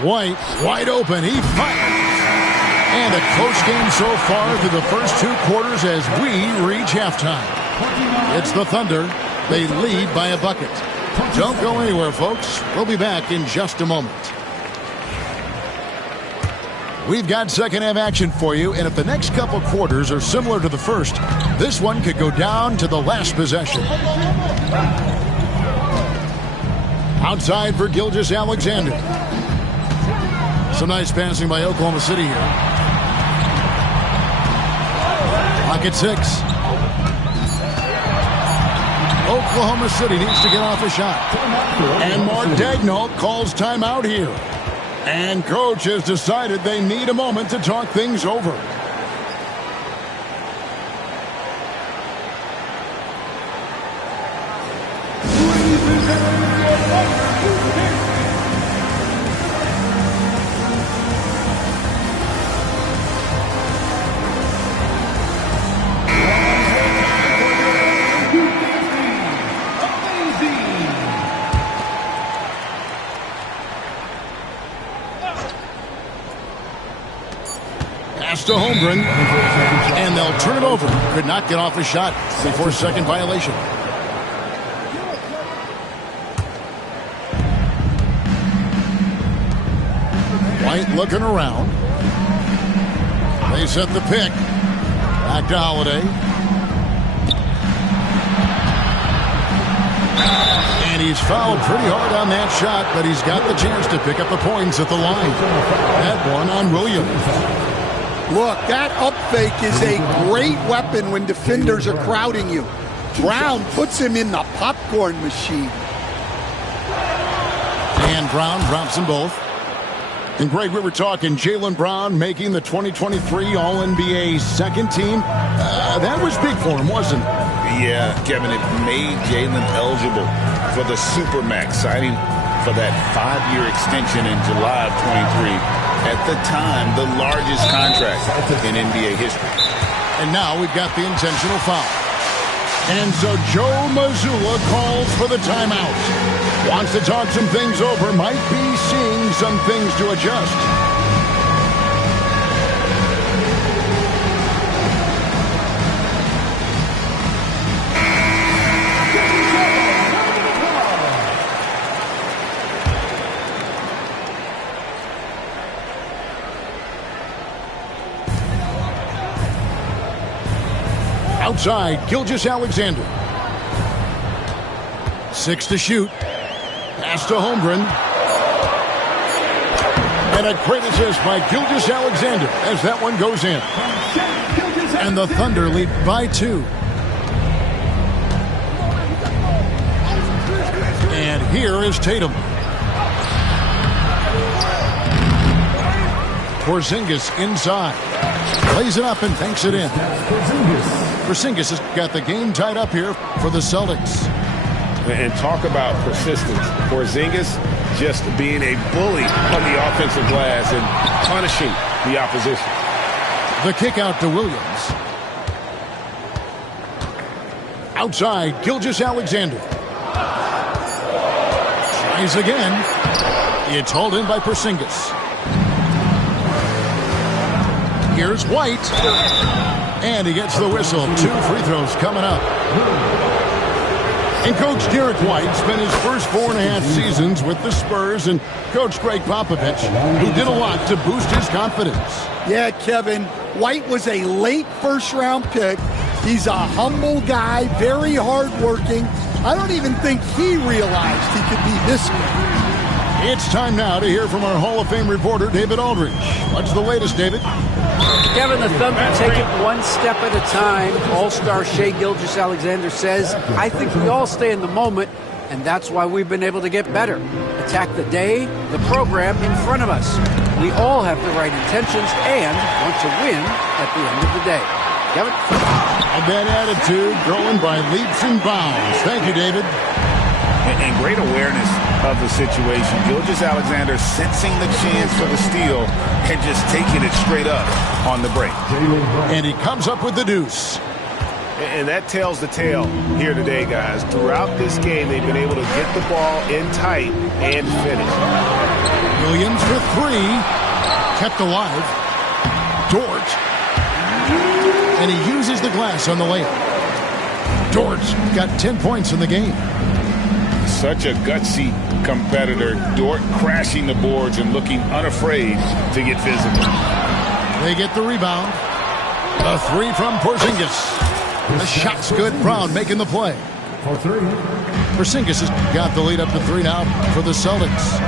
White, wide open, he fires. And a close game so far through the first 2 quarters as we reach halftime. It's the Thunder. They lead by a bucket. Don't go anywhere, folks. We'll be back in just a moment. We've got second half action for you, and if the next couple quarters are similar to the first, this one could go down to the last possession. Outside for Gilgeous-Alexander. Some nice passing by Oklahoma City here. Pocket 6. Oklahoma City needs to get off a shot. And Mark Daigneault calls timeout here. And coach has decided they need a moment to talk things over. To Holmgren, and they'll turn it over. Could not get off a shot before second violation. White looking around. They set the pick. Back to Holiday. And he's fouled pretty hard on that shot, but he's got the chance to pick up the points at the line. That one on Williams. Look, that up fake is a great weapon when defenders are crowding you. Brown puts him in the popcorn machine. And Brown drops them both. And Greg, we were talking Jaylen Brown making the 2023 All-NBA second team. That was big for him, wasn't it? Yeah, Kevin, it made Jaylen eligible for the Supermax, signing for that 5-year extension in July of 23. At the time, the largest contract in NBA history. And now we've got the intentional foul. And so Joe Mazzulla calls for the timeout. Wants to talk some things over. Might be seeing some things to adjust. Outside, Gilgeous-Alexander. 6 to shoot. Pass to Holmgren. And a great assist by Gilgeous-Alexander as that one goes in. And the Thunder lead by 2. And here is Tatum. Porzingis inside. Plays it up and banks it in. Porzingis has got the game tied up here for the Celtics. And talk about persistence. Porzingis just being a bully on the offensive glass and punishing the opposition. The kick out to Williams. Outside, Gilgeous-Alexander. Tries again. It's hauled in by Porzingis. Here's White. And he gets the whistle. 2 free throws coming up. And Coach Derek White spent his first 4.5 seasons with the Spurs and Coach Greg Popovich, who did a lot to boost his confidence. Yeah, Kevin, White was a late first-round pick. He's a humble guy, very hardworking. I don't even think he realized he could be this good. It's time now to hear from our Hall of Fame reporter, David Aldridge. What's the latest, David? Kevin, the Thunder take it one step at a time. All-star Shai Gilgeous-Alexander says, I think we all stay in the moment, and that's why we've been able to get better. Attack the day, the program in front of us. We all have the right intentions and want to win at the end of the day. Kevin? And that attitude growing by leaps and bounds. Thank you, David. And great awareness of the situation. Gilgeous-Alexander sensing the chance for the steal and just taking it straight up on the break. And he comes up with the deuce. And that tells the tale here today, guys. Throughout this game, they've been able to get the ball in tight and finish. Williams for 3. Kept alive. Dort. And he uses the glass on the layup. Dort's got 10 points in the game. Such a gutsy competitor. Dort crashing the boards and looking unafraid to get physical. They get the rebound. A 3 from Porzingis. The shot's good. Brown making the play. Porzingis has got the lead up to 3 now for the Celtics.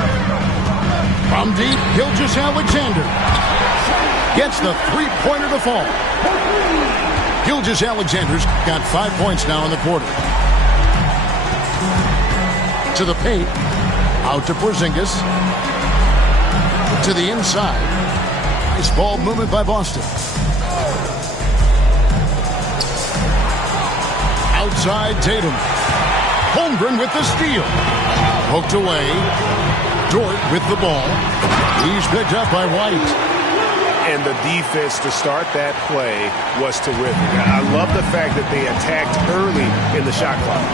From deep, Gilgeous-Alexander gets the three-pointer to fall. Gilgeous-Alexander's got 5 points now in the quarter. To the paint. Out to Porzingis. To the inside. Nice ball movement by Boston. Outside Tatum. Holmgren with the steal. Poked away. Dort with the ball. He's picked up by White. And the defense to start that play was terrific. I love the fact that they attacked early in the shot clock.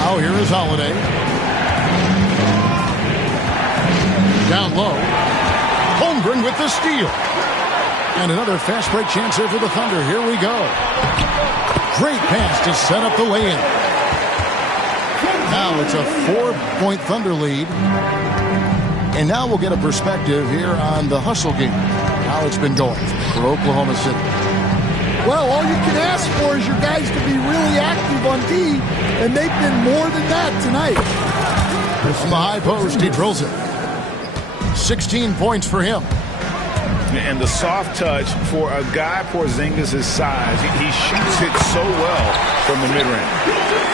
Now here is Holiday. Down low. Holmgren with the steal. And another fast break chance here for the Thunder. Here we go. Great pass to set up the lay-in. Now it's a 4-point Thunder lead. And now we'll get a perspective here on the hustle game. How it's been going for Oklahoma City. Well, all you can ask for is your guys to be really active on D, and they've been more than that tonight. From the high post, he drills it. 16 points for him. And the soft touch for a guy Porzingis' size, he shoots it so well from the mid-range.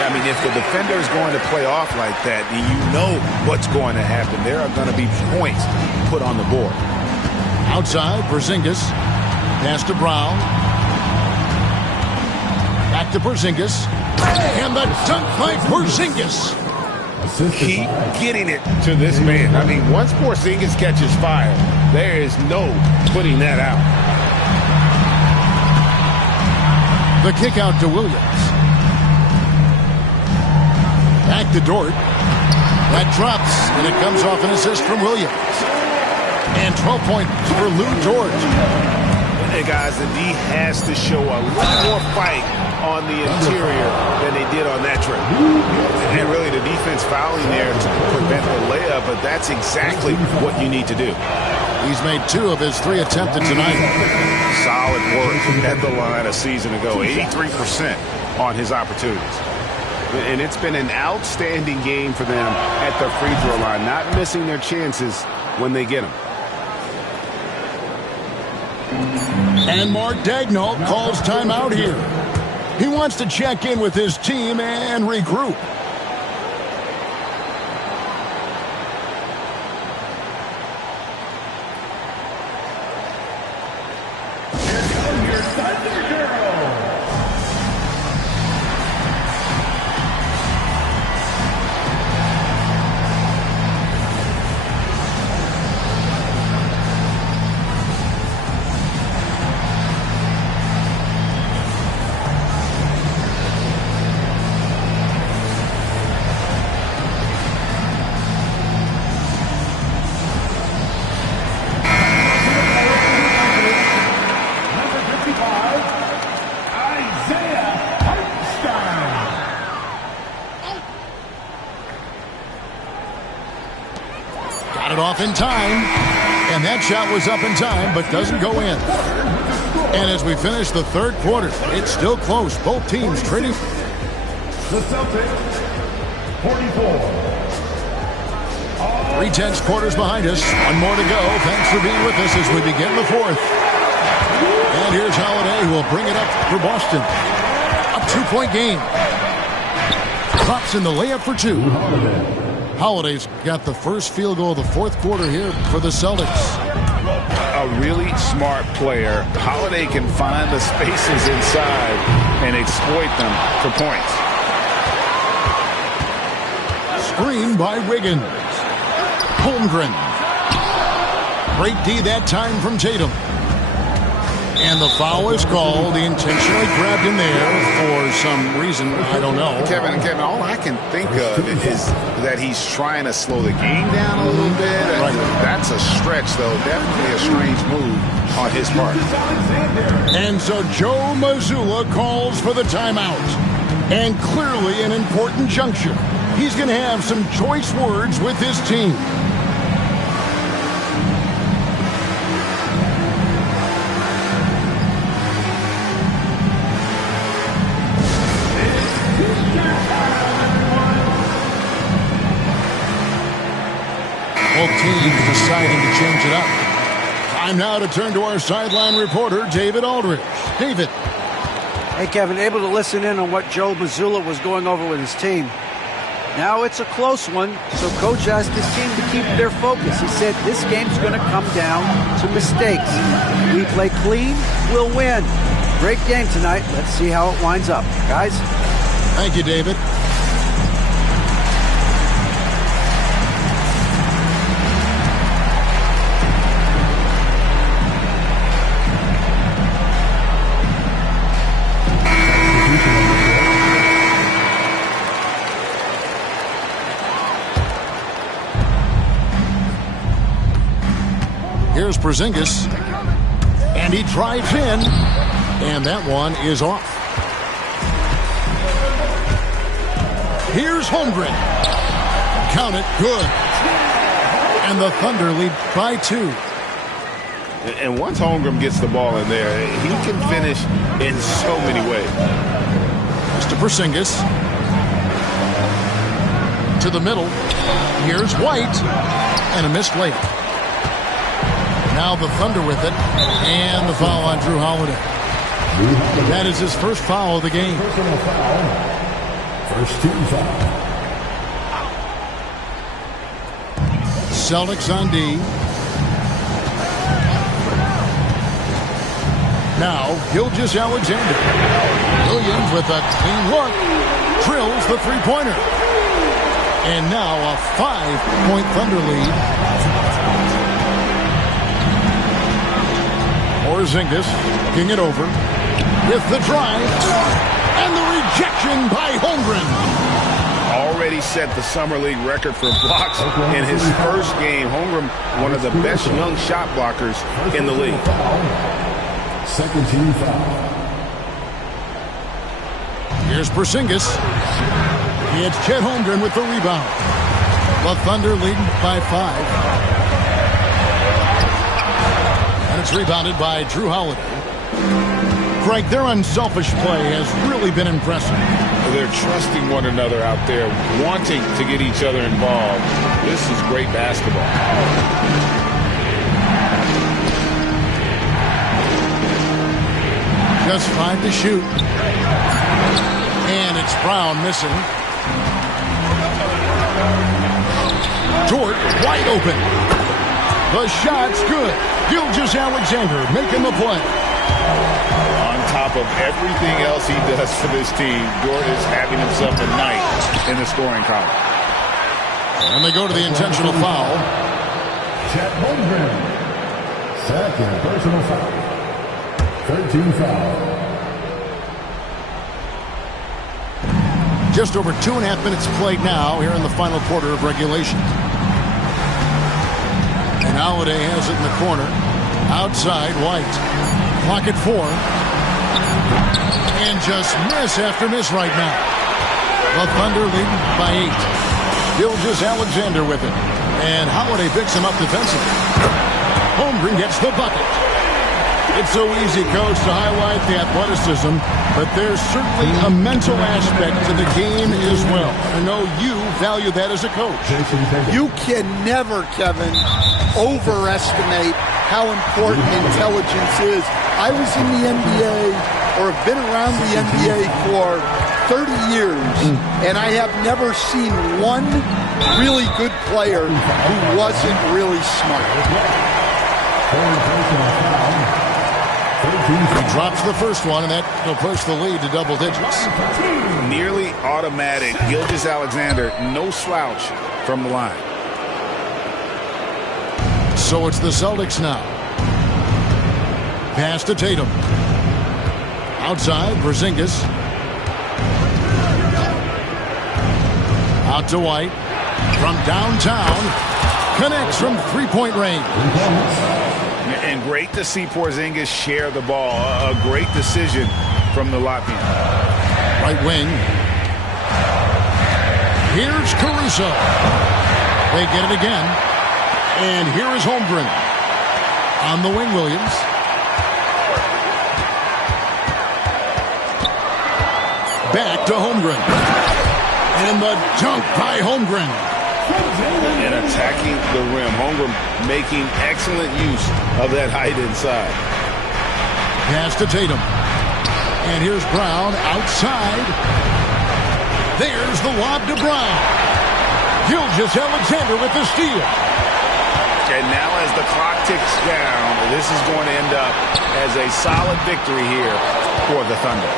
I mean, if the defender is going to play off like that, then you know what's going to happen. There are going to be points put on the board. Outside, Porzingis. Pass to Brown. Back to Porzingis. And the dunk by Porzingis. Keep getting it to this man. I mean, once Porzingis catches fire, there is no putting that out. The kick out to Williams. Back to Dort. That drops, and it comes off an assist from Williams. And 12 points for Lou Dort. And guys, the D has to show a little more fight on the interior than they did on that trip. And really, the defense fouling there to prevent the layup, but that's exactly what you need to do. He's made 2 of his 3 attempted tonight. Solid work at the line a season ago. 83% on his opportunities. And it's been an outstanding game for them at the free throw line, not missing their chances when they get them. And Mark Daigneault calls timeout here. He wants to check in with his team and regroup. Off in time, and that shot was up in time but doesn't go in. And as we finish the third quarter, it's still close. Both teams trading. The Celtics, 44. 3/10 quarters behind us. One more to go. Thanks for being with us as we begin the fourth. And here's Holiday, who will bring it up for Boston. A 2-point game. Drops in the layup for 2. Holiday's got the first field goal of the fourth quarter here for the Celtics. A really smart player. Holiday can find the spaces inside and exploit them for points. Screen by Wiggins. Holmgren. Great D that time from Tatum. And the foul is called. He intentionally grabbed him there for some reason. I don't know. Kevin, all I can think of is that he's trying to slow the game down a little bit. Right. That's a stretch, though. Definitely a strange move on his part. And so Joe Mazzulla calls for the timeout. And clearly an important juncture. He's going to have some choice words with his team. Both teams deciding to change it up. Time now to turn to our sideline reporter, David Aldridge. David. Hey, Kevin, able to listen in on what Joe Mazzulla was going over with his team. Now it's a close one, so Coach asked his team to keep their focus. He said this game's going to come down to mistakes. We play clean, we'll win. Great game tonight. Let's see how it winds up. Guys? Thank you, David. Here's Porzingis, and he drives in, and that one is off. Here's Holmgren. Count it, good. And the Thunder lead by 2. And once Holmgren gets the ball in there, he can finish in so many ways. To Porzingis. To the middle. Here's White, and a missed layup. Now the Thunder with it, and the foul on Drew Holiday. That is his first foul of the game. First team foul. Celtics on D. Now Gilgeous-Alexander. Williams with a clean look. Drills the three-pointer. And now a 5-point Thunder lead. Porzingis kicking it over with the drive and the rejection by Holmgren. Already set the Summer League record for blocks in his first game. Holmgren, one of the best young shot blockers in the league. Second team foul. Here's Porzingis. It's Chet Holmgren with the rebound. The Thunder leading by 5. It's rebounded by Drew Holiday. Greg, their unselfish play has really been impressive. They're trusting one another out there, wanting to get each other involved. This is great basketball. Just 5 to shoot. And it's Brown missing. Dort wide open. The shot's good. Gilgeous-Alexander making the play. On top of everything else he does for this team, Dort is having himself a night in the scoring column. And they go to the intentional foul. Chet Holmgren. Second personal foul. 13 foul. Just over 2.5 minutes played now here in the final quarter of regulation. And Holiday has it in the corner. Outside, White. Clock at 4. And just miss after miss right now. The Thunder leading by 8. Gilgeous-Alexander with it. And Holiday picks him up defensively. Holmgren gets the bucket. It's so easy, Coach, to highlight the athleticism, but there's certainly a mental aspect to the game as well. I know you value that as a coach. You can never, Kevin, overestimate how important intelligence is. I was in the NBA, or have been around the NBA for 30 years, and I have never seen one really good player who wasn't really smart. He drops the first one, and that will push the lead to double digits. Nearly automatic. Gilgeous-Alexander, no slouch from the line. So it's the Celtics now. Pass to Tatum. Outside, Porzingis. Out to White. From downtown. Connects from three-point range. And great to see Porzingis share the ball. A great decision from the Latvian. Right wing. Here's Caruso. They get it again. And here is Holmgren. On the wing, Williams. Back to Holmgren. And the dunk by Holmgren. and attacking the rim. Holmgren making excellent use of that height inside. Pass to Tatum. And here's Brown outside. There's the lob to Brown. Gilgeous-Alexander with the steal. And now as the clock ticks down, this is going to end up as a solid victory here for the Thunder.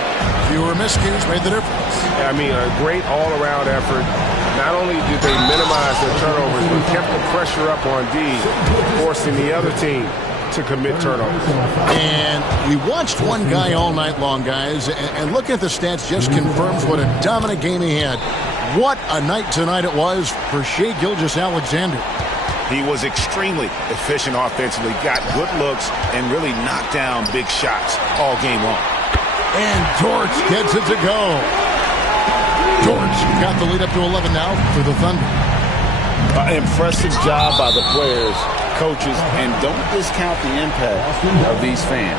Fewer miscues made the difference. I mean, a great all-around effort. Not only did they minimize their turnovers, but kept the pressure up on D, forcing the other team to commit turnovers. And we watched one guy all night long, guys, and looking at the stats just confirms what a dominant game he had. What a night tonight it was for Shai Gilgeous-Alexander. He was extremely efficient offensively, got good looks, and really knocked down big shots all game long. And Torch gets it to go. Torch got the lead up to 11 now for the Thunder. Impressive job by the players, coaches, and don't discount the impact of these fans.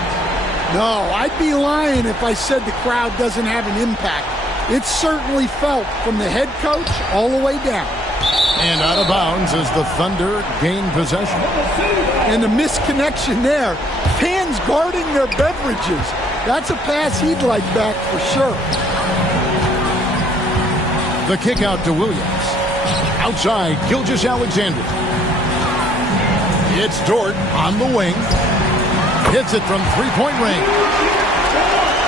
No, I'd be lying if I said the crowd doesn't have an impact. It's certainly felt from the head coach all the way down. And out of bounds as the Thunder gain possession. And the misconnection there. Fans guarding their beverages. That's a pass he'd like back for sure. The kick out to Williams. Outside, Gilgeous-Alexander. It's Dort on the wing. Hits it from three-point range.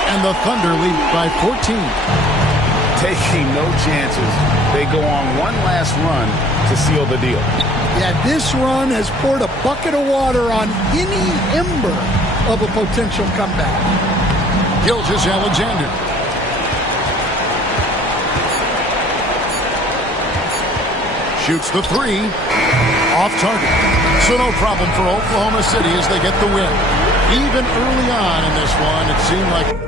And the Thunder lead by 14. Taking no chances. They go on one last run to seal the deal. Yeah, this run has poured a bucket of water on any ember of a potential comeback. Gilgeous-Alexander. Shoots the three. Off target. So no problem for Oklahoma City as they get the win. Even early on in this one, it seemed like